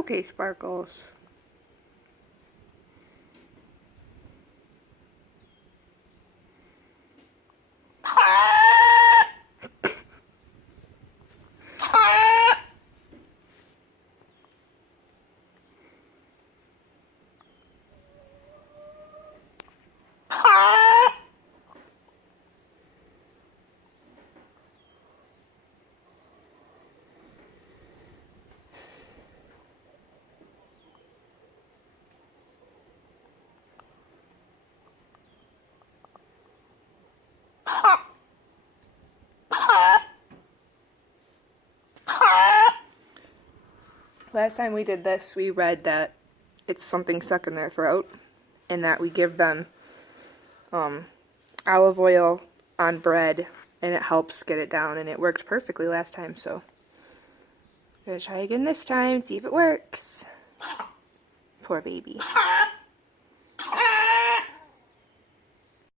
okay, Sparkles. Last time we did this, we read that it's something stuck in their throat and that we give them olive oil on bread and it helps get it down, and it worked perfectly last time, so I'm gonna try again this time, see if it works. Poor baby.